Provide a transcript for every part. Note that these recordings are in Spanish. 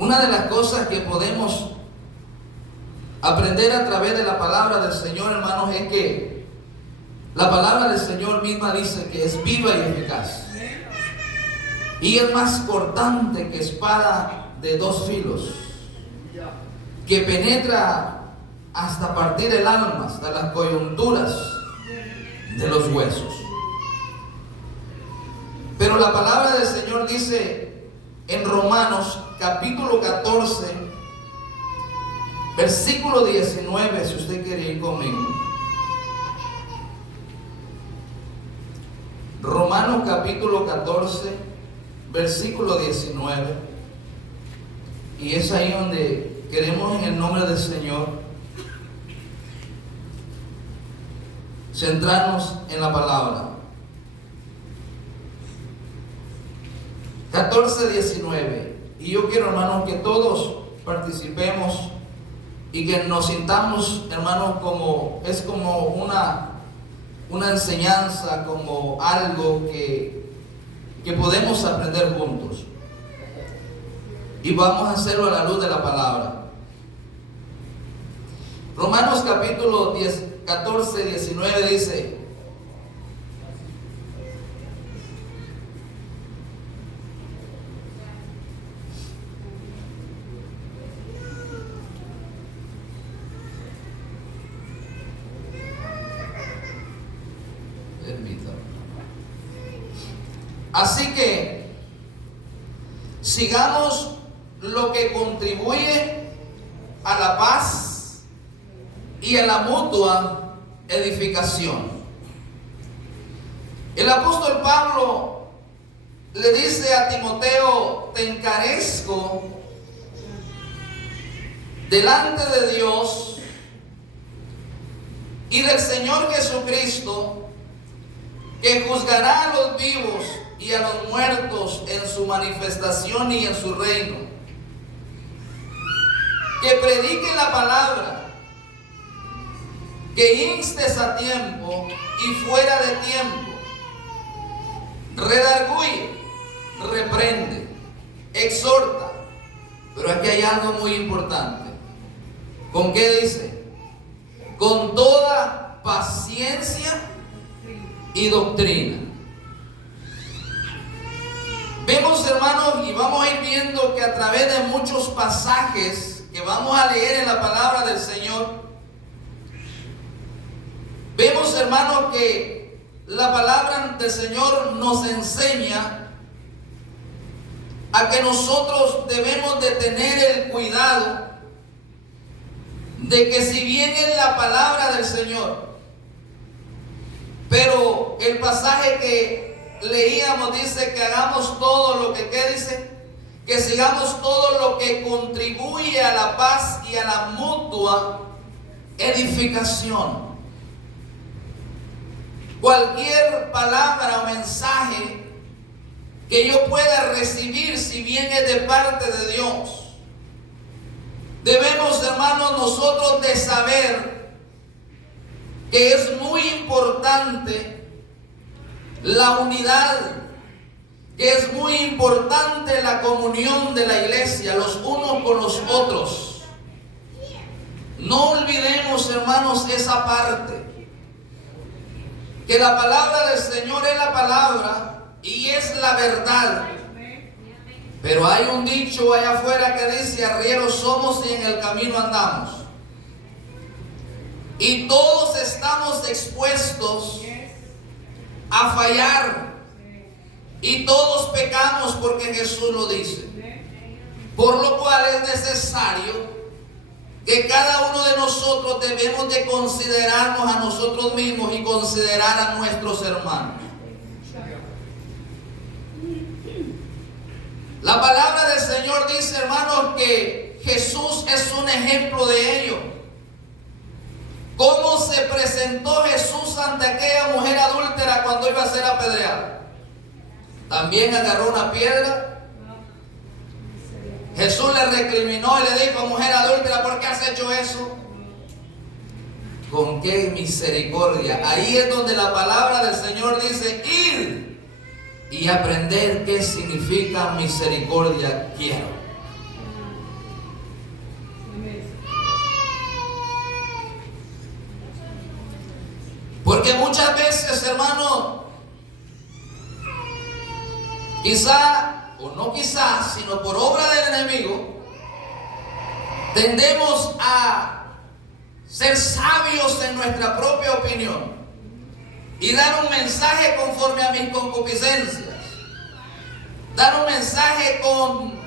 Una de las cosas que podemos aprender a través de la palabra del Señor, hermanos, es que la palabra del Señor misma dice que es viva y eficaz. Y es más cortante que espada de dos filos, que penetra hasta partir el alma, hasta las coyunturas de los huesos. Pero la palabra del Señor dice en Romanos capítulo 14, versículo 19, si usted quiere ir conmigo. Romanos capítulo 14, versículo 19. Y es ahí donde queremos, en el nombre del Señor, centrarnos en la palabra. 14, 19. Y yo quiero, hermanos, que todos participemos y que nos sintamos, hermanos, como una enseñanza, como algo que podemos aprender juntos. Y vamos a hacerlo a la luz de la palabra. Romanos capítulo 14, 19 dice: así que sigamos lo que contribuye a la paz y a la mutua edificación. El apóstol Pablo le dice a Timoteo: te encarezco delante de Dios y del Señor Jesucristo, que juzgará a los vivos y a los muertos en su manifestación y en su reino. Que predique la palabra, que instes a tiempo y fuera de tiempo, redarguye, reprende, exhorta. Pero aquí hay algo muy importante. ¿Con qué dice? Con toda paciencia y doctrina. Vemos, hermanos, y vamos a ir viendo que a través de muchos pasajes que vamos a leer en la palabra del Señor, vemos, hermanos, que la palabra del Señor nos enseña a que nosotros debemos de tener el cuidado de que, si bien es la palabra del Señor, pero el pasaje que leíamos dice que hagamos todo lo que, ¿qué dice? Que sigamos todo lo que contribuye a la paz y a la mutua edificación. Cualquier palabra o mensaje que yo pueda recibir, si bien es de parte de Dios, debemos, hermanos, nosotros de saber que es muy importante la unidad, que es muy importante la comunión de la iglesia, los unos con los otros. No olvidemos, hermanos, esa parte, que la palabra del Señor es la palabra y es la verdad. Pero hay un dicho allá afuera que dice: arrieros somos y en el camino andamos. Y todos estamos expuestos a fallar, y todos pecamos, porque Jesús lo dice. Por lo cual es necesario que cada uno de nosotros debemos de considerarnos a nosotros mismos y considerar a nuestros hermanos. La palabra del Señor dice, hermanos, que Jesús es un ejemplo de ello. ¿Cómo se presentó Jesús ante aquella mujer adúltera cuando iba a ser apedreada? También agarró una piedra. Jesús le recriminó y le dijo: mujer adúltera, ¿por qué has hecho eso? ¿Con qué misericordia? Ahí es donde la palabra del Señor dice: ir y aprender qué significa misericordia quiero. Porque muchas veces, hermano, quizá, o no quizá, sino por obra del enemigo, tendemos a ser sabios en nuestra propia opinión y dar un mensaje conforme a mis concupiscencias, dar un mensaje con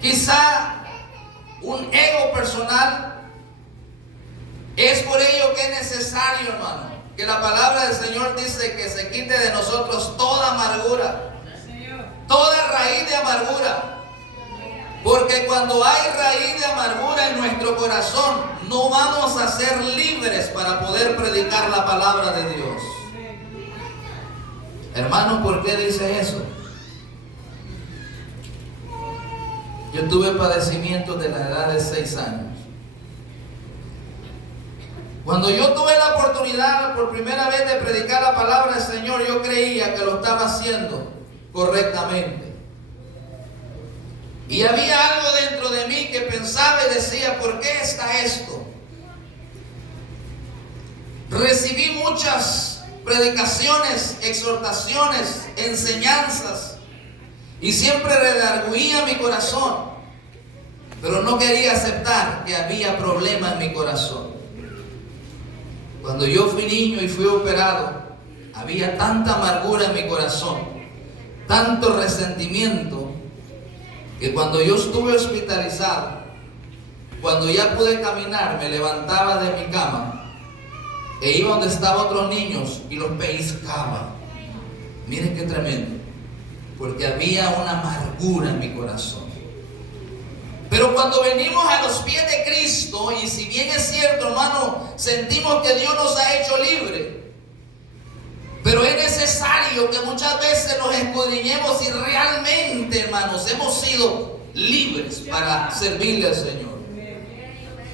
quizá un ego personal. Es por ello que es necesario, hermano, que la palabra del Señor dice que se quite de nosotros toda amargura, toda raíz de amargura. Porque cuando hay raíz de amargura en nuestro corazón, no vamos a ser libres para poder predicar la palabra de Dios. Hermano, ¿por qué dice eso? Yo tuve padecimientos de la edad de 6 años. Cuando yo tuve la oportunidad por primera vez de predicar la palabra del Señor, yo creía que lo estaba haciendo correctamente. Y había algo dentro de mí que pensaba y decía, ¿por qué está esto? Recibí muchas predicaciones, exhortaciones, enseñanzas, y siempre redarguía mi corazón, pero no quería aceptar que había problema en mi corazón. Cuando yo fui niño y fui operado, había tanta amargura en mi corazón, tanto resentimiento, que cuando yo estuve hospitalizado, cuando ya pude caminar, me levantaba de mi cama e iba donde estaban otros niños y los pellizcaba. Miren qué tremendo, porque había una amargura en mi corazón. Pero cuando venimos a los pies de Cristo, y si bien es cierto, hermano, sentimos que Dios nos ha hecho libre, pero es necesario que muchas veces nos escudriñemos si realmente, hermanos, hemos sido libres para servirle al Señor.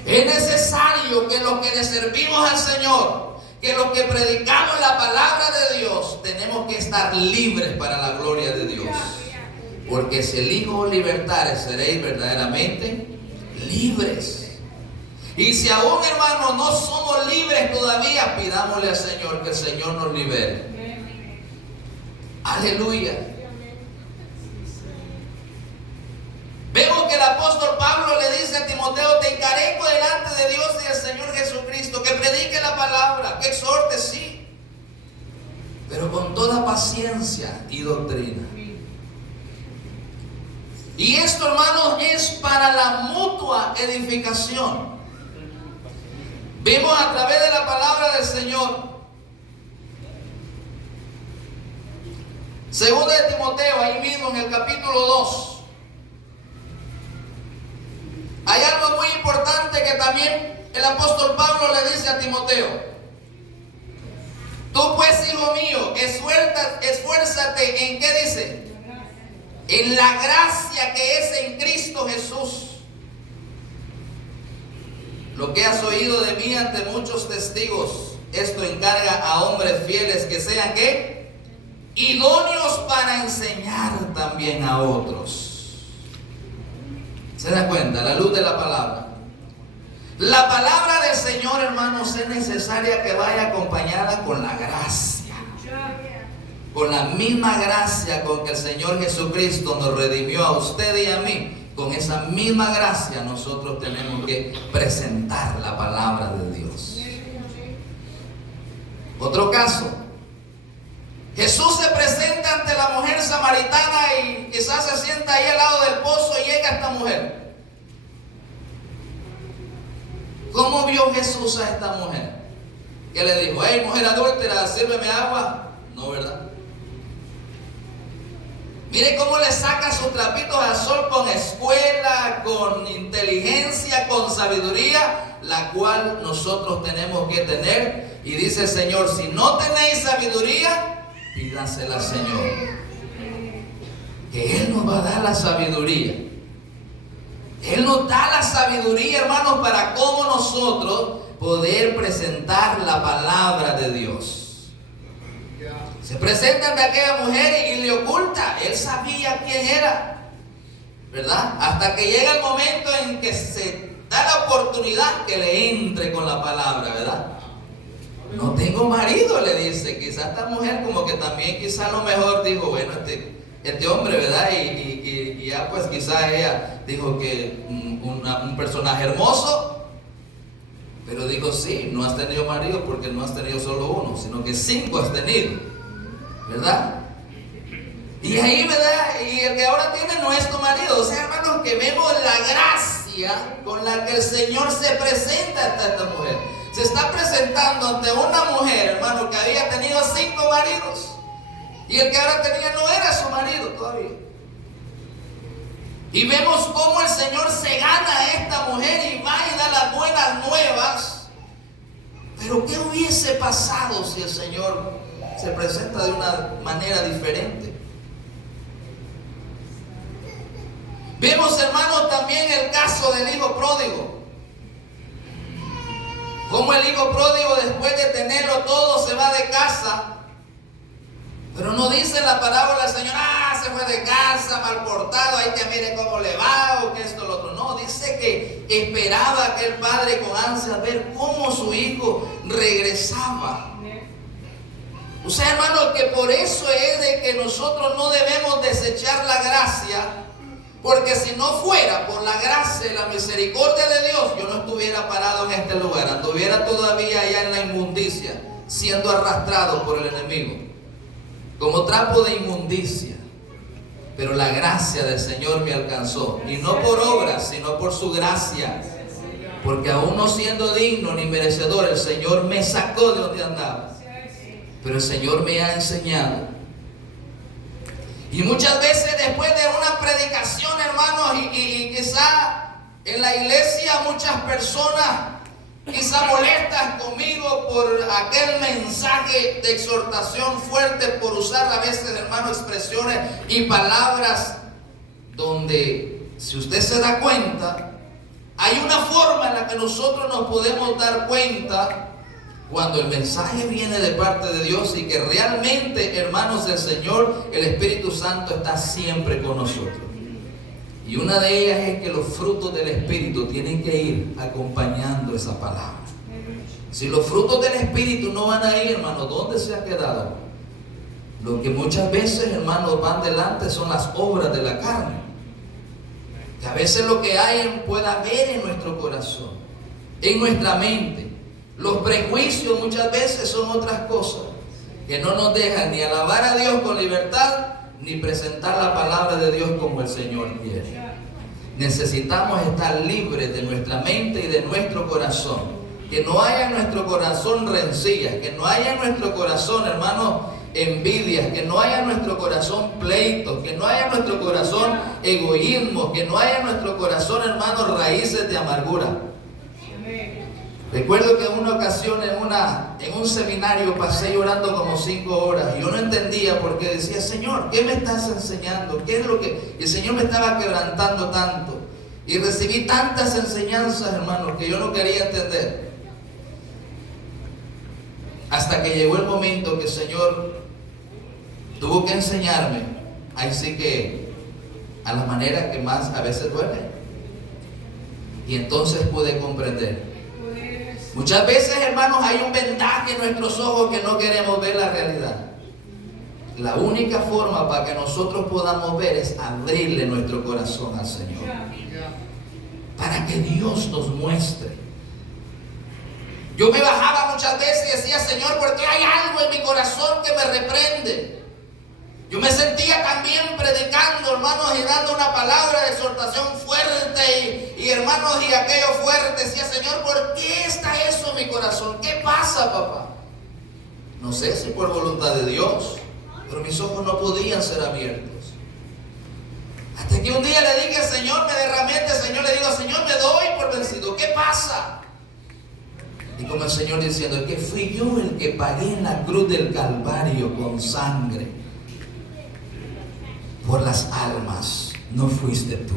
Es necesario que los que le servimos al Señor, que los que predicamos la palabra de Dios, tenemos que estar libres para la gloria de Dios. Porque si el Hijo os libertare, seréis verdaderamente libres. Y si aún, hermanos, no somos libres todavía, pidámosle al Señor que el Señor nos libere. Aleluya. Vemos que el apóstol Pablo le dice a Timoteo: te encarezco delante de Dios y del Señor Jesucristo, que predique la palabra, que exhorte, sí, pero con toda paciencia y doctrina. Y esto, hermanos, es para la mutua edificación. Vemos a través de la palabra del Señor, segunda de Timoteo, ahí mismo en el capítulo 2, hay algo muy importante que también el apóstol Pablo le dice a Timoteo: tú pues, hijo mío, esfuérzate en, ¿qué dice? En la gracia que es en Cristo Jesús. Lo que has oído de mí ante muchos testigos, esto encarga a hombres fieles que sean, ¿qué? Idóneos para enseñar también a otros. ¿Se da cuenta? La luz de la palabra. La palabra del Señor, hermanos, es necesaria que vaya acompañada con la gracia. Con la misma gracia con que el Señor Jesucristo nos redimió a usted y a mí, con esa misma gracia nosotros tenemos que presentar la palabra de Dios. Otro caso: Jesús se presenta ante la mujer samaritana y quizás se sienta ahí al lado del pozo y llega esta mujer. ¿Cómo vio Jesús a esta mujer? ¿Qué le dijo? Hey, mujer adúltera, sírveme agua. No, ¿verdad? Mire cómo le saca sus trapitos al sol con escuela, con inteligencia, con sabiduría, la cual nosotros tenemos que tener. Y dice el Señor: si no tenéis sabiduría, pídasela al Señor, que Él nos va a dar la sabiduría. Él nos da la sabiduría, hermanos, para cómo nosotros poder presentar la palabra de Dios. Se presenta ante aquella mujer y le oculta. Él sabía quién era, ¿verdad? Hasta que llega el momento en que se da la oportunidad que le entre con la palabra, ¿verdad? No tengo marido, le dice. Quizás esta mujer como que también quizás a lo mejor dijo, bueno, este hombre, ¿verdad? Y ya pues quizás ella dijo que un personaje hermoso, pero dijo, sí, no has tenido marido porque no has tenido solo uno, sino que 5 has tenido, ¿verdad? Y ahí, ¿verdad? Y el que ahora tiene no es tu marido. O sea, hermanos, que vemos la gracia con la que el Señor se presenta ante esta mujer. Se está presentando ante una mujer, hermano, que había tenido 5 maridos. Y el que ahora tenía no era su marido todavía. Y vemos cómo el Señor se gana a esta mujer y va y da las buenas nuevas. Pero ¿qué hubiese pasado si el Señor se presenta de una manera diferente? Vemos, hermanos, también el caso del hijo pródigo. Como el hijo pródigo, después de tenerlo todo, se va de casa. Pero no dice la parábola del Señor, se fue de casa, mal portado, ahí te mire cómo le va, o que esto, lo otro. No, dice que esperaba aquel padre con ansia ver cómo su hijo regresaba. O sea, hermanos, que por eso es de que nosotros no debemos desechar la gracia. Porque si no fuera por la gracia y la misericordia de Dios, yo no estuviera parado en este lugar, anduviera todavía allá en la inmundicia, siendo arrastrado por el enemigo, como trapo de inmundicia. Pero la gracia del Señor me alcanzó, y no por obras, sino por su gracia. Porque aún no siendo digno ni merecedor, el Señor me sacó de donde andaba. Pero el Señor me ha enseñado. Y muchas veces después de una predicación, hermanos, y quizá en la iglesia muchas personas quizá molestas conmigo por aquel mensaje de exhortación fuerte, por usar a veces, hermano, expresiones y palabras donde, si usted se da cuenta, hay una forma en la que nosotros nos podemos dar cuenta cuando el mensaje viene de parte de Dios y que realmente, hermanos, el Señor, el Espíritu Santo está siempre con nosotros. Y una de ellas es que los frutos del Espíritu tienen que ir acompañando esa palabra. Si los frutos del Espíritu no van a ir, hermanos, ¿dónde se ha quedado? Lo que muchas veces, hermanos, van delante son las obras de la carne. Que a veces lo que hay pueda haber en nuestro corazón, en nuestra mente. Los prejuicios muchas veces son otras cosas que no nos dejan ni alabar a Dios con libertad, ni presentar la palabra de Dios como el Señor quiere. Necesitamos estar libres de nuestra mente y de nuestro corazón. Que no haya en nuestro corazón rencillas, que no haya en nuestro corazón, hermanos, envidias, que no haya en nuestro corazón pleitos, que no haya en nuestro corazón egoísmo, que no haya en nuestro corazón, hermanos, raíces de amargura. Recuerdo que en una ocasión en un seminario pasé llorando como 5 horas y yo no entendía porque decía, Señor, ¿qué me estás enseñando? ¿Qué es lo que...? Y el Señor me estaba quebrantando tanto y recibí tantas enseñanzas, hermanos, que yo no quería entender. Hasta que llegó el momento que el Señor tuvo que enseñarme, ahí sí que a la manera que más a veces duele. Y entonces pude comprender. Muchas veces, hermanos, hay un vendaje en nuestros ojos que no queremos ver la realidad. La única forma para que nosotros podamos ver es abrirle nuestro corazón al Señor. Para que Dios nos muestre. Yo me bajaba muchas veces y decía, Señor, ¿por qué hay algo en mi corazón que me reprende? Yo me sentía también predicando, hermanos, y dando una palabra de exhortación fuerte y hermanos, y aquello fuerte. Decía, Señor, ¿por qué está eso en mi corazón? ¿Qué pasa, papá? No sé si por voluntad de Dios, pero mis ojos no podían ser abiertos. Hasta que un día le dije, Señor, me derramé ante el Señor, le digo, Señor, me doy por vencido. ¿Qué pasa? Y como el Señor diciendo, es que fui yo el que pagué en la cruz del Calvario con sangre por las almas, no fuiste tú.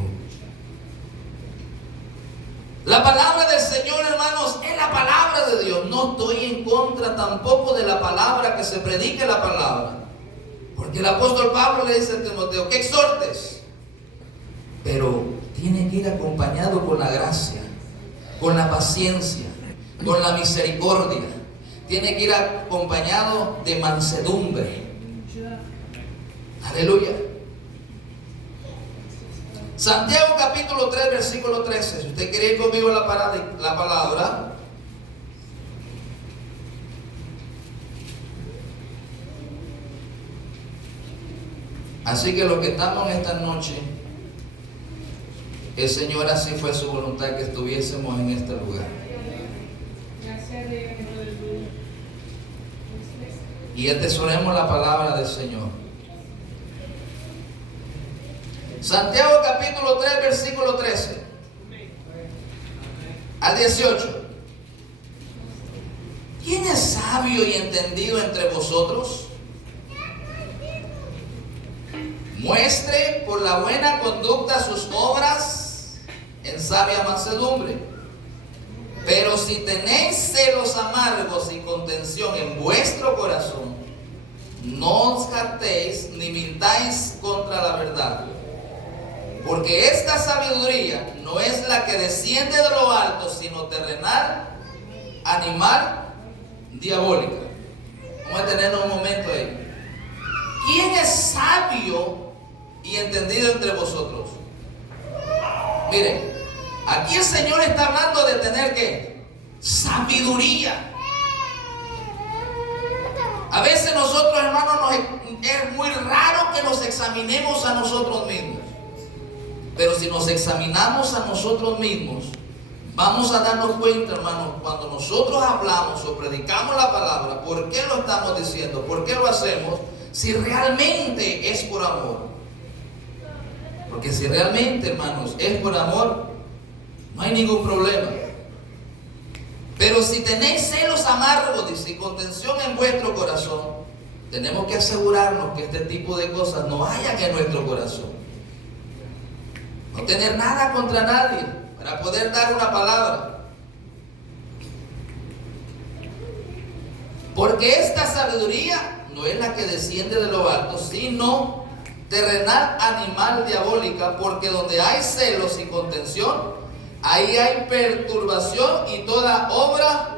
La palabra del Señor, hermanos, es la palabra de Dios. No estoy en contra tampoco de la palabra, que se predique la palabra. Porque el apóstol Pablo le dice a Timoteo, que exhortes. Pero tiene que ir acompañado con la gracia, con la paciencia, con la misericordia. tiene que ir acompañado de mansedumbre. Aleluya. Santiago capítulo 3, versículo 13. Si usted quiere ir conmigo a la palabra. Así que los que estamos en esta noche, el Señor así fue su voluntad que estuviésemos en este lugar. Y atesoremos la palabra del Señor. Santiago capítulo 3, versículo 13 al 18. ¿Quién es sabio y entendido entre vosotros? Muestre por la buena conducta sus obras en sabia mansedumbre. Pero si tenéis celos amargos y contención en vuestro corazón, no os jactéis ni mintáis contra la verdad. Porque esta sabiduría no es la que desciende de lo alto, sino terrenal, animal, diabólica. Vamos a tener un momento ahí. ¿Quién es sabio y entendido entre vosotros? Miren, aquí el Señor está hablando de tener ¿qué? Sabiduría. A veces nosotros, hermanos, es muy raro que nos examinemos a nosotros mismos. Pero si nos examinamos a nosotros mismos, vamos a darnos cuenta, hermanos, cuando nosotros hablamos o predicamos la palabra, ¿por qué lo estamos diciendo? ¿Por qué lo hacemos? Si realmente es por amor. Porque si realmente, hermanos, es por amor, no hay ningún problema. Pero si tenéis celos amargos, dice, y contención en vuestro corazón, tenemos que asegurarnos que este tipo de cosas no hayan en nuestro corazón. No tener nada contra nadie para poder dar una palabra. Porque esta sabiduría no es la que desciende de lo alto, sino terrenal, animal, diabólica. Porque donde hay celos y contención, ahí hay perturbación y toda obra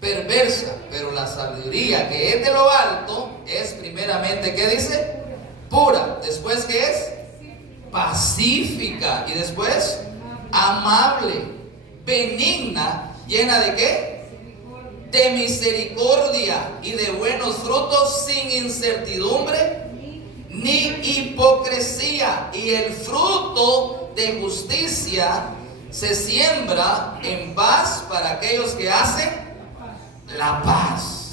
perversa. Pero la sabiduría que es de lo alto es primeramente, ¿qué dice? Pura. Después, ¿qué es? Pacífica. Y después, amable, benigna, llena de ¿qué? De misericordia y de buenos frutos, sin incertidumbre ni hipocresía. Y el fruto de justicia se siembra en paz para aquellos que hacen la paz.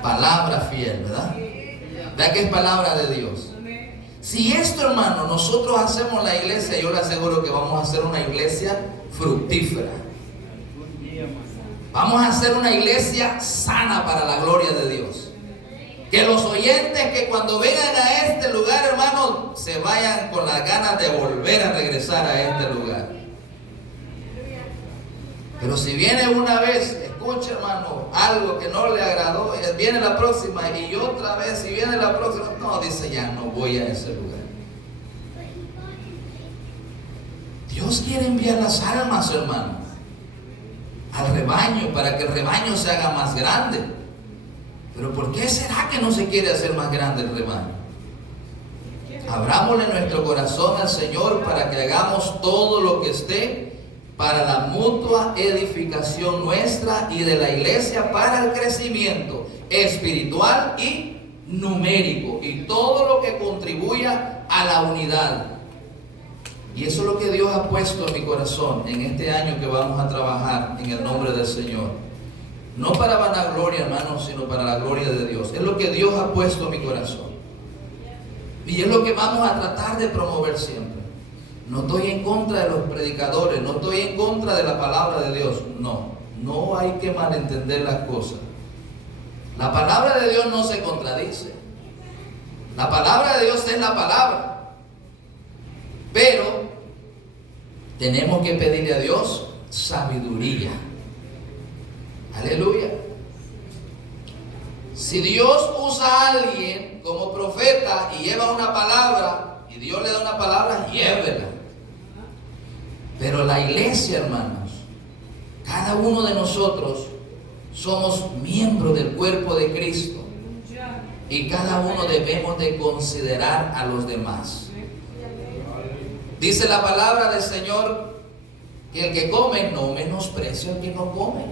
Palabra fiel, ¿verdad? ¿Verdad que es palabra de Dios? Si esto, hermano, nosotros hacemos la iglesia, yo le aseguro que vamos a hacer una iglesia fructífera. Vamos a hacer una iglesia sana para la gloria de Dios. Que los oyentes que cuando vengan a este lugar, hermano, se vayan con las ganas de volver a regresar a este lugar. Pero si viene una vez, escuche, hermano, algo que no le agradó, viene la próxima y otra vez, y viene la próxima, no, dice, ya no voy a ese lugar. Dios quiere enviar las almas, hermano, al rebaño, para que el rebaño se haga más grande. Pero ¿por qué será que no se quiere hacer más grande el rebaño? Abrámosle nuestro corazón al Señor para que hagamos todo lo que esté para la mutua edificación nuestra y de la iglesia, para el crecimiento espiritual y numérico, y todo lo que contribuya a la unidad. Y eso es lo que Dios ha puesto en mi corazón en este año que vamos a trabajar en el nombre del Señor. No para vanagloria, hermanos, sino para la gloria de Dios. Es lo que Dios ha puesto en mi corazón. Y es lo que vamos a tratar de promover siempre. No estoy en contra de los predicadores, no estoy en contra de la palabra de Dios. No hay que malentender las cosas. La palabra de Dios no se contradice. La palabra de Dios es la palabra. Pero tenemos que pedirle a Dios sabiduría. Aleluya. Si Dios usa a alguien como profeta y lleva una palabra, y Dios le da una palabra, llévela. Pero la iglesia, hermanos, cada uno de nosotros Somos miembros del cuerpo de Cristo y cada uno debemos de considerar a los demás. Dice la palabra del Señor que el que come no menosprecia al que no come.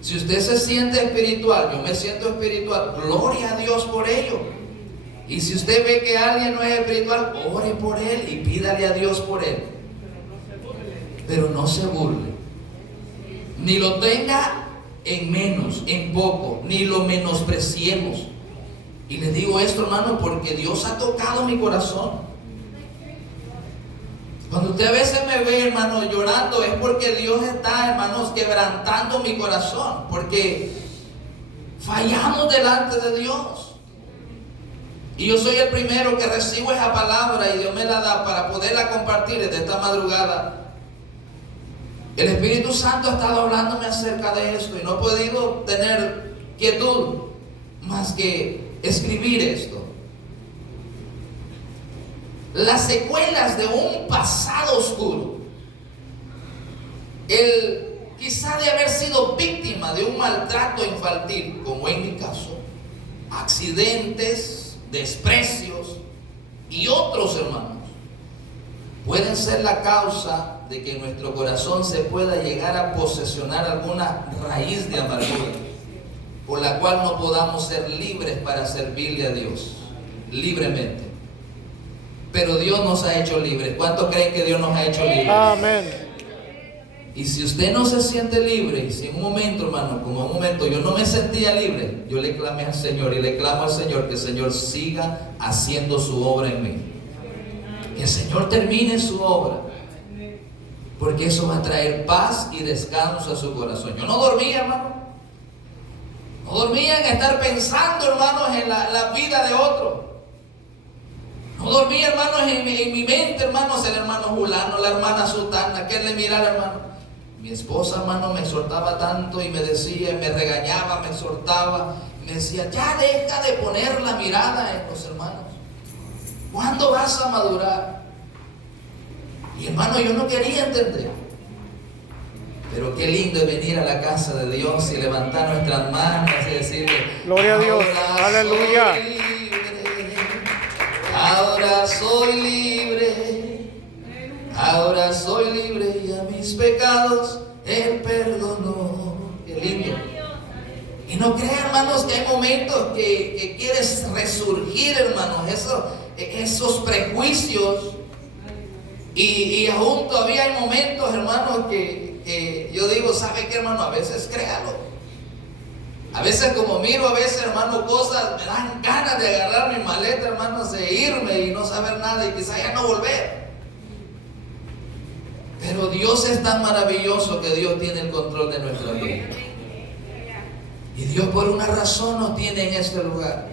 Si usted se siente espiritual, yo me siento espiritual, gloria a Dios por ello. Y si usted ve que alguien no es espiritual, ore por él y pídale a Dios por él. Pero no se burle, ni lo tenga en menos, en poco, ni lo menospreciemos. Y le digo esto, hermano, porque Dios ha tocado mi corazón. Cuando usted a veces me ve, hermano, llorando, es porque Dios está, hermanos, quebrantando mi corazón, porque fallamos delante de Dios. Y yo soy el primero que recibo esa palabra y Dios me la da para poderla compartir desde esta madrugada. El Espíritu Santo ha estado hablándome acerca de esto y no he podido tener quietud más que escribir esto. Las secuelas de un pasado oscuro, el quizá de haber sido víctima de un maltrato infantil, como en mi caso, accidentes, desprecios y otros, hermanos, pueden ser la causa de que en nuestro corazón se pueda llegar a posesionar alguna raíz de amargura, por la cual no podamos ser libres para servirle a Dios libremente. Pero Dios nos ha hecho libres. ¿Cuántos creen que Dios nos ha hecho libres? Amén. Y si usted no se siente libre, y si en un momento, hermano, como en un momento yo no me sentía libre, yo le clamé al Señor y le clamo al Señor que el Señor siga haciendo su obra en mí. Que el Señor termine su obra, porque eso va a traer paz y descanso a su corazón. Yo no dormía, hermano. No dormía en estar pensando, hermanos, en la vida de otro. No dormía, hermanos, en mi mente, hermanos, el hermano Julano, la hermana Sutana, que le mirara, hermano. Mi esposa, hermano, me exhortaba tanto y me decía, me regañaba, me exhortaba, me decía, ya deja de poner la mirada en los hermanos. ¿Cuándo vas a madurar? Y hermano, yo no quería entender. Pero qué lindo es venir a la casa de Dios y levantar nuestras manos y decirle, gloria a Dios, aleluya. Ahora soy libre, ahora soy libre y a mis pecados Él perdonó. Qué lindo. Y no crean, hermanos, que hay momentos que quieres resurgir, hermanos, esos prejuicios. Y aún todavía hay momentos, hermanos, que yo digo, ¿sabe qué, hermano? A veces créalo. A veces como miro, a veces, hermano, cosas, me dan ganas de agarrar mi maleta, hermanos, de irme y no saber nada y quizá ya no volver. Pero Dios es tan maravilloso que Dios tiene el control de nuestra vida. Y Dios por una razón nos tiene en este lugar.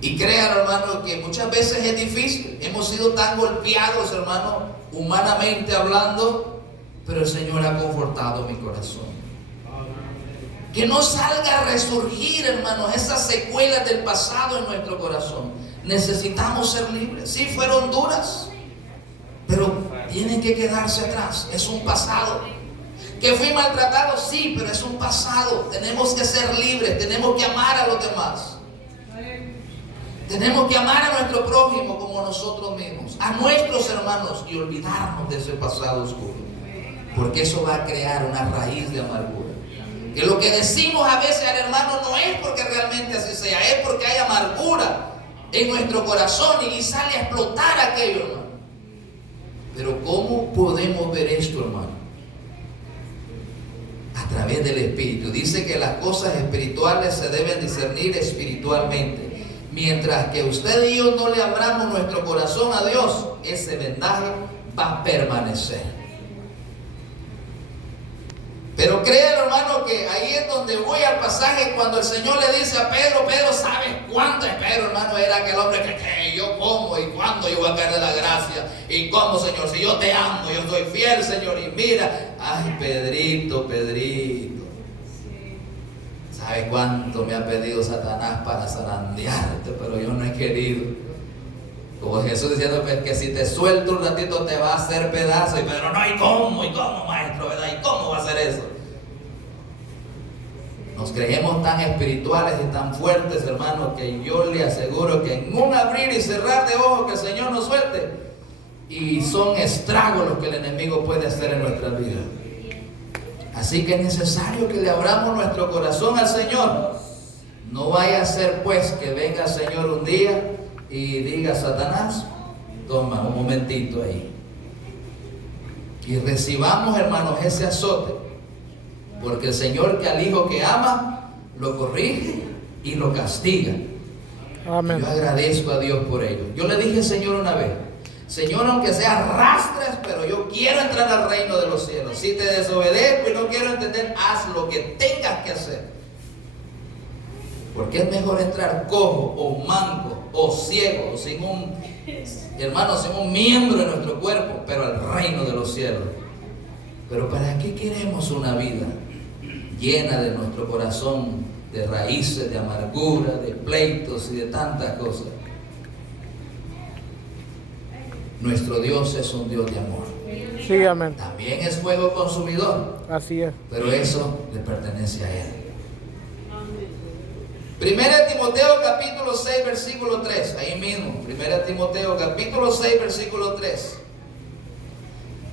Y crean, hermano, que muchas veces es difícil. Hemos sido tan golpeados, hermano, humanamente hablando, pero el Señor ha confortado mi corazón. Que no salga a resurgir, hermanos, esas secuelas del pasado en nuestro corazón. Necesitamos ser libres. Sí, fueron duras, pero tienen que quedarse atrás. Es un pasado. Que fui maltratado, sí, pero es un pasado. Tenemos que ser libres, tenemos que amar a los demás. Tenemos que amar a nuestro prójimo como nosotros mismos, a nuestros hermanos, y olvidarnos de ese pasado oscuro. Porque eso va a crear una raíz de amargura. Que lo que decimos a veces al hermano no es porque realmente así sea, es porque hay amargura en nuestro corazón y sale a explotar aquello, hermano. Pero ¿cómo podemos ver esto, hermano? A través del Espíritu. Dice que las cosas espirituales se deben discernir espiritualmente. Mientras que usted y yo no le abramos nuestro corazón a Dios, ese vendaje va a permanecer. Pero créanlo, hermano, que ahí es donde voy al pasaje cuando el Señor le dice a Pedro, Pedro, ¿sabes cuánto es Pedro, hermano? Era aquel hombre que yo como y cuándo yo voy a caer de la gracia. Y cómo, Señor, si yo te amo, yo soy fiel, Señor. Y mira, ay, Pedrito, Pedrito. ¿Sabes cuánto me ha pedido Satanás para zarandearte? Pero yo no he querido. Como Jesús diciendo, pues, que si te suelto un ratito te va a hacer pedazo. Y Pedro, no, ¿y cómo, maestro? ¿Verdad? ¿Y cómo va a hacer eso? Nos creemos tan espirituales y tan fuertes, hermanos, que yo le aseguro que en un abrir y cerrar de ojos que el Señor nos suelte, y son estragos los que el enemigo puede hacer en nuestras vidas. Así que es necesario que le abramos nuestro corazón al Señor. No vaya a ser pues que venga el Señor un día y diga: Satanás, toma un momentito ahí. Y recibamos, hermanos, ese azote. Porque el Señor, que al hijo que ama, lo corrige y lo castiga. Amén. Yo agradezco a Dios por ello. Yo le dije al Señor una vez: Señor, aunque sea arrastres, pero yo quiero entrar al reino de los cielos. Si te desobedezco y no quiero entender, haz lo que tengas que hacer. Porque es mejor entrar cojo o manco o ciego o sin un miembro en nuestro cuerpo, pero al reino de los cielos. Pero ¿para qué queremos una vida llena de nuestro corazón de raíces, de amargura, de pleitos y de tantas cosas? Nuestro Dios es un Dios de amor. Sí, amén. También es fuego consumidor, Así es. pero eso le pertenece a Él. Primera de Timoteo capítulo 6 versículo 3, ahí mismo, Primera de Timoteo capítulo 6 versículo 3.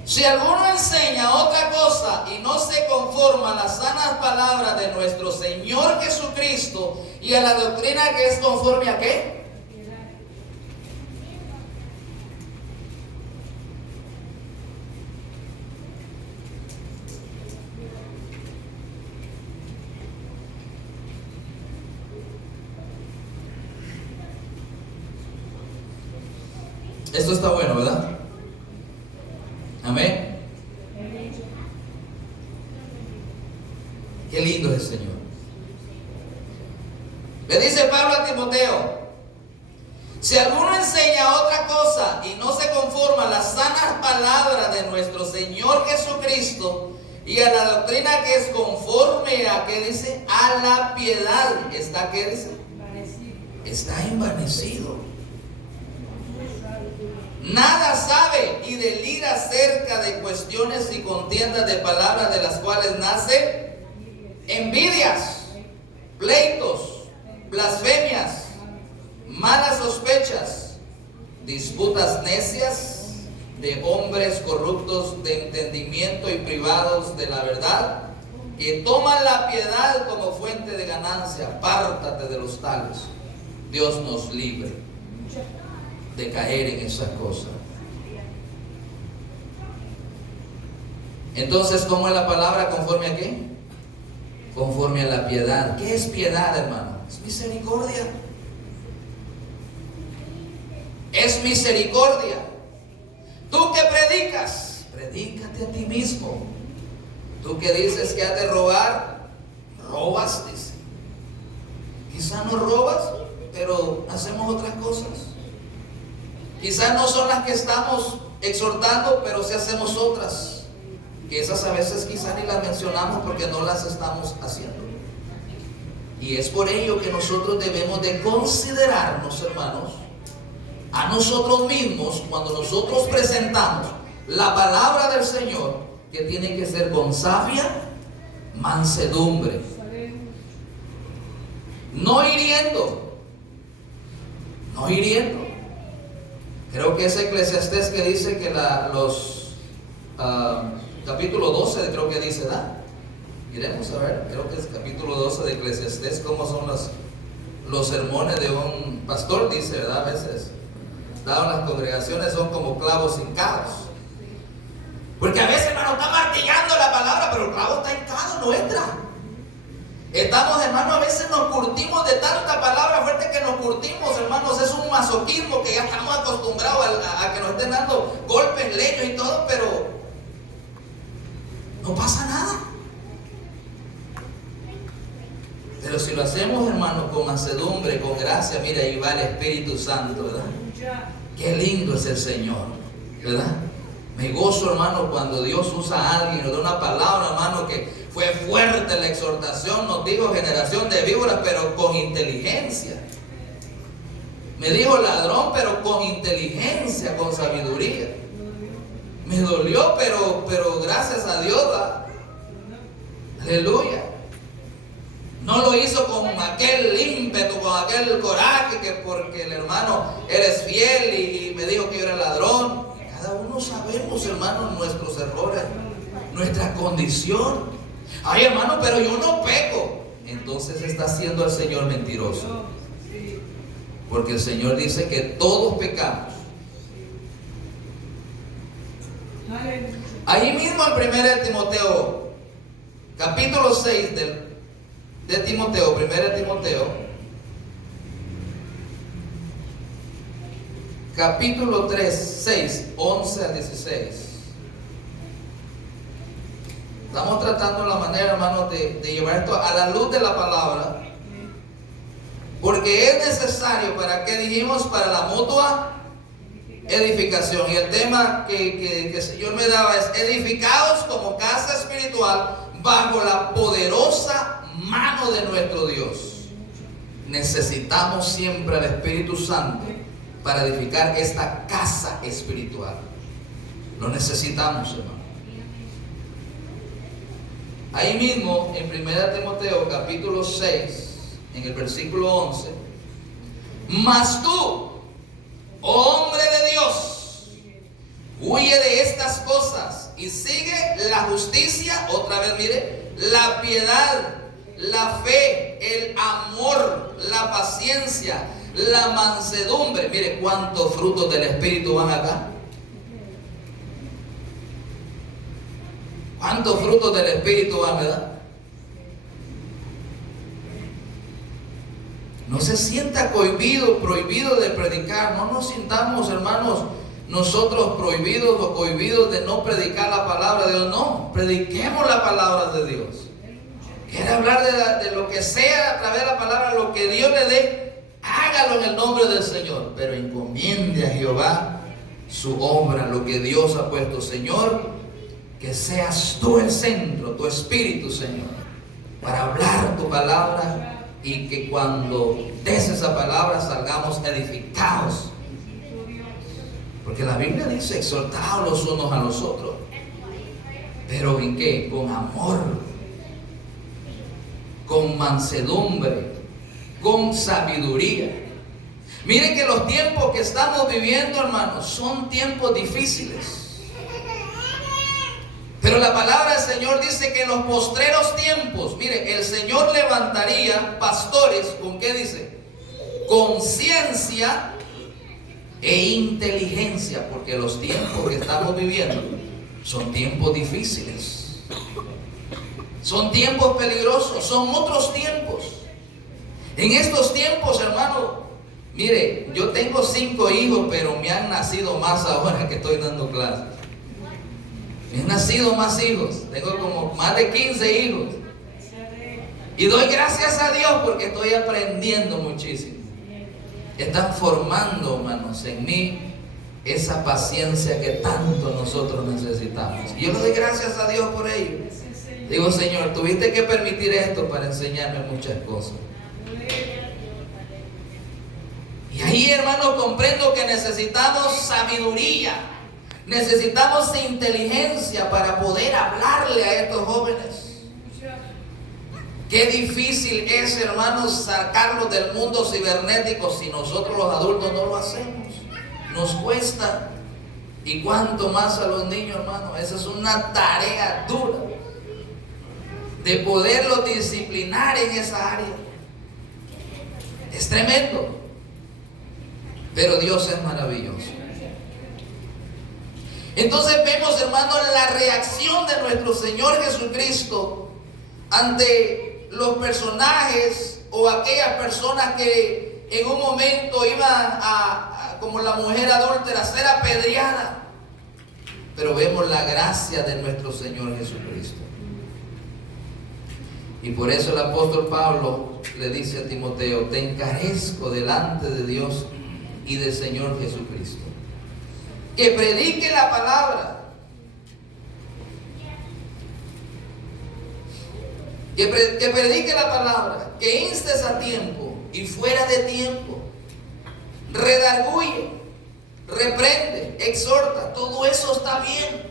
Si alguno enseña otra cosa y no se conforma a las sanas palabras de nuestro Señor Jesucristo y a la doctrina que es conforme a ¿qué? Esto está bueno, ¿verdad? Amén. Qué lindo es el Señor. Le dice Pablo a Timoteo: si alguno enseña otra cosa y no se conforma a las sanas palabras de nuestro Señor Jesucristo y a la doctrina que es conforme a, ¿qué dice? A la piedad. ¿Está qué dice? Está envanecido. Nada sabe y delira acerca de cuestiones y contiendas de palabras, de las cuales nace envidias, pleitos, blasfemias, malas sospechas, disputas necias de hombres corruptos de entendimiento y privados de la verdad, que toman la piedad como fuente de ganancia. Apártate de los tales. Dios nos libre de caer en esas cosas. Entonces, ¿cómo es la palabra? ¿Conforme a qué? Conforme a la piedad. ¿Qué es piedad, hermano? Es misericordia. Es misericordia. Tú que predicas, predícate a ti mismo. Tú que dices que has de robar, robas, dice. Quizá no robas, pero hacemos otras cosas. Quizás no son las que estamos exhortando, pero sí hacemos otras, que esas a veces quizás ni las mencionamos porque no las estamos haciendo. Y es por ello que nosotros debemos de considerarnos, hermanos, a nosotros mismos cuando nosotros presentamos la palabra del Señor, que tiene que ser con sabia mansedumbre, no hiriendo, no hiriendo. Creo que es Eclesiastés que dice que capítulo 12 creo que dice, ¿verdad? Iremos a ver, creo que es capítulo 12 de Eclesiastés, cómo son los sermones de un pastor, dice, ¿verdad? A veces, dadas las congregaciones, son como clavos hincados. Porque a veces, hermano, está martillando la palabra, pero el clavo está hincado, no entra. Estamos, hermanos, a veces nos curtimos de tanta palabra fuerte que nos curtimos, hermanos. Es un masoquismo que ya estamos acostumbrados a que nos estén dando golpes, leños y todo, pero no pasa nada. Pero si lo hacemos, hermanos, con mansedumbre, con gracia, mira, ahí va el Espíritu Santo, ¿verdad? Qué lindo es el Señor, ¿verdad? Me gozo, hermano, cuando Dios usa a alguien, nos da una palabra, hermano, que fue fuerte la exhortación, nos dijo generación de víboras, pero con inteligencia. Me dijo ladrón, pero con inteligencia, con sabiduría. Me dolió, pero gracias a Dios, ¿verdad? Aleluya. No lo hizo con aquel ímpetu, con aquel coraje, que porque el hermano eres fiel y me dijo que yo era ladrón. Cada uno sabemos, hermano, nuestros errores, nuestra condición. Ay, hermano, pero yo no peco. Entonces está siendo el Señor mentiroso. Porque el Señor dice que todos pecamos. Ahí mismo en 1 Timoteo, capítulo 6 de Timoteo, 1 Timoteo, capítulo 3, 6, 11 al 16. Estamos tratando la manera, hermanos, de llevar esto a la luz de la palabra, porque es necesario, ¿para qué dijimos? Para la mutua edificación. Y el tema que el Señor me daba es: edificados como casa espiritual bajo la poderosa mano de nuestro Dios. Necesitamos siempre al Espíritu Santo para edificar esta casa espiritual. Lo necesitamos, hermano. Ahí mismo en 1 Timoteo capítulo 6, en el versículo 11: mas tú, hombre de Dios, huye de estas cosas y sigue la justicia, otra vez mire, la piedad, la fe, el amor, la paciencia, la mansedumbre. Mire cuántos frutos del Espíritu van acá. ¿Cuántos frutos del Espíritu van, verdad? No se sienta prohibido de predicar. No nos sintamos, hermanos, nosotros prohibidos o cohibidos de no predicar la palabra de Dios. No, prediquemos la palabra de Dios. Quiere hablar de lo que sea a través de la palabra, lo que Dios le dé, hágalo en el nombre del Señor. Pero encomiende a Jehová su obra, lo que Dios ha puesto. Señor, que seas tú el centro, tu Espíritu, Señor, para hablar tu palabra, y que cuando des esa palabra salgamos edificados. Porque la Biblia dice: exhortaos los unos a los otros. ¿Pero en qué? Con amor, con mansedumbre, con sabiduría. Miren que los tiempos que estamos viviendo, hermanos, son tiempos difíciles. Pero la palabra del Señor dice que en los postreros tiempos, mire, el Señor levantaría pastores, ¿con qué dice? Con ciencia e inteligencia, porque los tiempos que estamos viviendo son tiempos difíciles, son tiempos peligrosos, son otros tiempos. En estos tiempos, hermano, mire, yo tengo 5 hijos, pero me han nacido más ahora que estoy dando clases. Me han nacido más hijos, tengo como más de 15 hijos. Y doy gracias a Dios porque estoy aprendiendo muchísimo. Están formando, hermanos, en mí esa paciencia que tanto nosotros necesitamos. Y yo le doy gracias a Dios por ello. Digo: Señor, tuviste que permitir esto para enseñarme muchas cosas. Y ahí, hermano, comprendo que necesitamos sabiduría. Necesitamos inteligencia para poder hablarle a estos jóvenes. Qué difícil es, hermanos, sacarlos del mundo cibernético si nosotros los adultos no lo hacemos. Nos cuesta. Y cuánto más a los niños, hermanos. Esa es una tarea dura de poderlos disciplinar en esa área. Es tremendo. Pero Dios es maravilloso. Entonces vemos, hermanos, la reacción de nuestro Señor Jesucristo ante los personajes o aquellas personas que en un momento iban como la mujer adúltera, a ser apedreada. Pero vemos la gracia de nuestro Señor Jesucristo. Y por eso el apóstol Pablo le dice a Timoteo: te encarezco delante de Dios y del Señor Jesucristo, que predique la palabra, que predique la palabra, que instes a tiempo y fuera de tiempo, redarguye, reprende, exhorta. Todo eso está bien,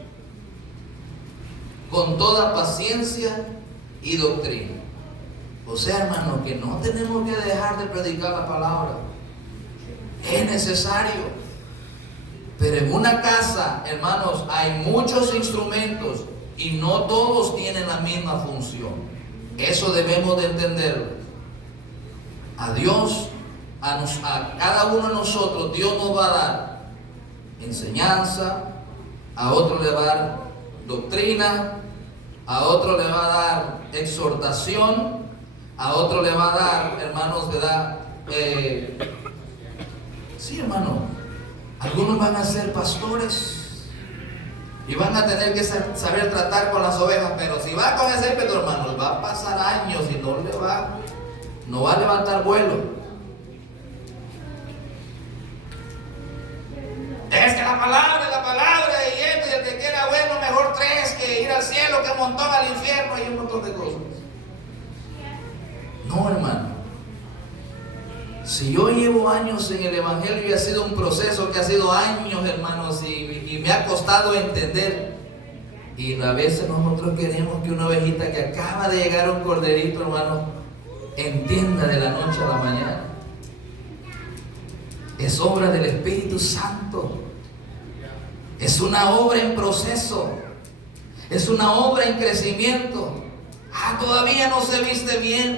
con toda paciencia y doctrina. O sea, hermano, que no tenemos que dejar de predicar la palabra. Es necesario. Pero en una casa, hermanos, hay muchos instrumentos y no todos tienen la misma función. Eso debemos de entenderlo. A Dios, a cada uno de nosotros, Dios nos va a dar enseñanza, a otro le va a dar doctrina, a otro le va a dar exhortación, a otro le va a dar, hermanos, ¿verdad? Sí, hermano, algunos van a ser pastores y van a tener que saber tratar con las ovejas, pero si va con ese ímpetu, hermano, va a pasar años y no va a levantar vuelo. Es que la palabra, y esto, y el que quiera bueno, mejor 3 que ir al cielo, que un montón al infierno, y un montón de cosas. No, hermano. Si yo llevo años en el Evangelio y ha sido un proceso que ha sido años, hermanos, y me ha costado entender. Y a veces nosotros queremos que una ovejita que acaba de llegar a un corderito, hermano, entienda de la noche a la mañana. Es obra del Espíritu Santo. Es una obra en proceso. Es una obra en crecimiento. Todavía no se viste bien.